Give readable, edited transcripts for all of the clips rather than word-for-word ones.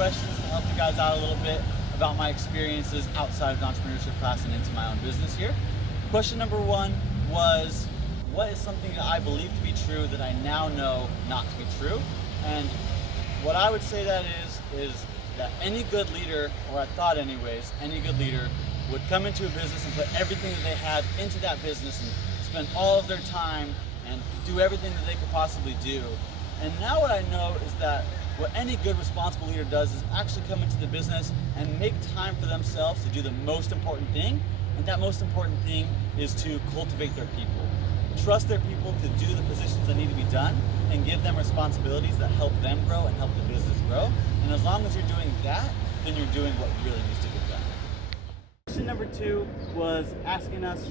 questions to help you guys out a little bit about my experiences outside of the entrepreneurship class and into my own business here. Question number one was, what is something that I believe to be true that I now know not to be true? And what I would say that is that any good leader, or I thought anyways, any good leader would come into a business and put everything that they have into that business and spend all of their time and do everything that they could possibly do. And now what I know is that what any good responsible leader does is actually come into the business and make time for themselves to do the most important thing. And that most important thing is to cultivate their people. Trust their people to do the positions that need to be done and give them responsibilities that help them grow and help the business grow. And as long as you're doing that, then you're doing what really needs to get done. Question number two was asking us,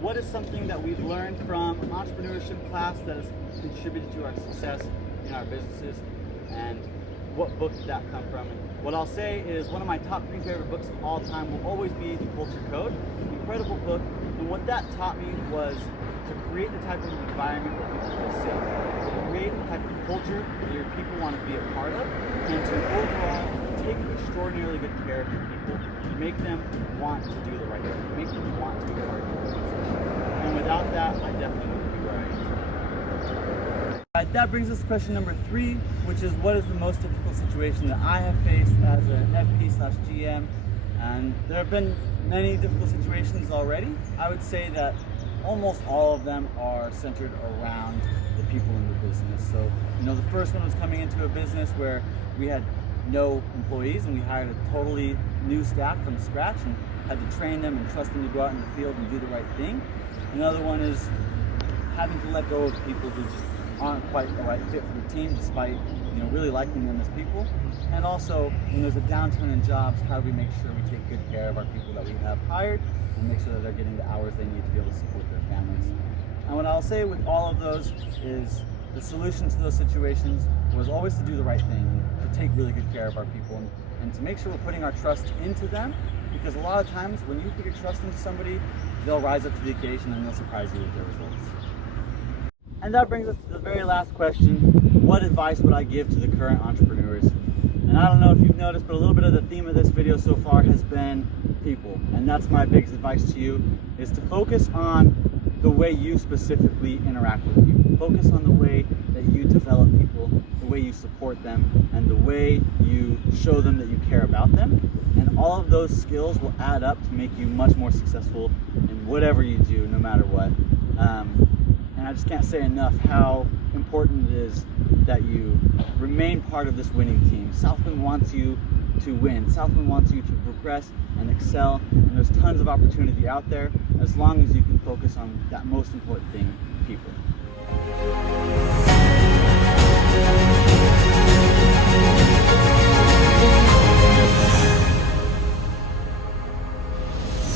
what is something that we've learned from entrepreneurship class that has contributed to our success in our businesses, and what book did that come from? And what I'll say is one of my top 3 favorite books of all time will always be The Culture Code. Incredible book, and what that taught me was to create the type of environment where people feel safe, to create the type of culture that your people want to be a part of, and to overall take extraordinarily good care of your people, make them want to do the right thing, make them want to be part of your organization. And without that, I definitely wouldn't be where I am today. Alright, that brings us to question number 3, which is, what is the most difficult situation that I have faced as an FP/GM? And there have been many difficult situations already. I would say that almost all of them are centered around the people in the business. So, the first one was coming into a business where we had no employees and we hired a totally new staff from scratch and had to train them and trust them to go out in the field and do the right thing. Another one is having to let go of people who just aren't quite the right fit for the team, despite really liking them as people. And also, when there's a downturn in jobs, how do we make sure we take good care of our people that we have hired and make sure that they're getting the hours they need to be able to support their families. And what I'll say with all of those is the solution to those situations was always to do the right thing, to take really good care of our people, and to make sure we're putting our trust into them, because a lot of times when you put your trust into somebody, they'll rise up to the occasion and they'll surprise you with their results. And that brings us to the very last question: what advice would I give to the current entrepreneurs? And I don't know if you've noticed, but a little bit of the theme of this video so far has been people. And that's my biggest advice to you, is to focus on the way you specifically interact with people. Focus on the way that you develop people, the way you support them, and the way you show them that you care about them. And all of those skills will add up to make you much more successful in whatever you do, no matter what. And I just can't say enough how important it is that you remain part of this winning team. Southwind wants you to win. Southwind wants you to progress and excel, and there's tons of opportunity out there as long as you can focus on that most important thing, people.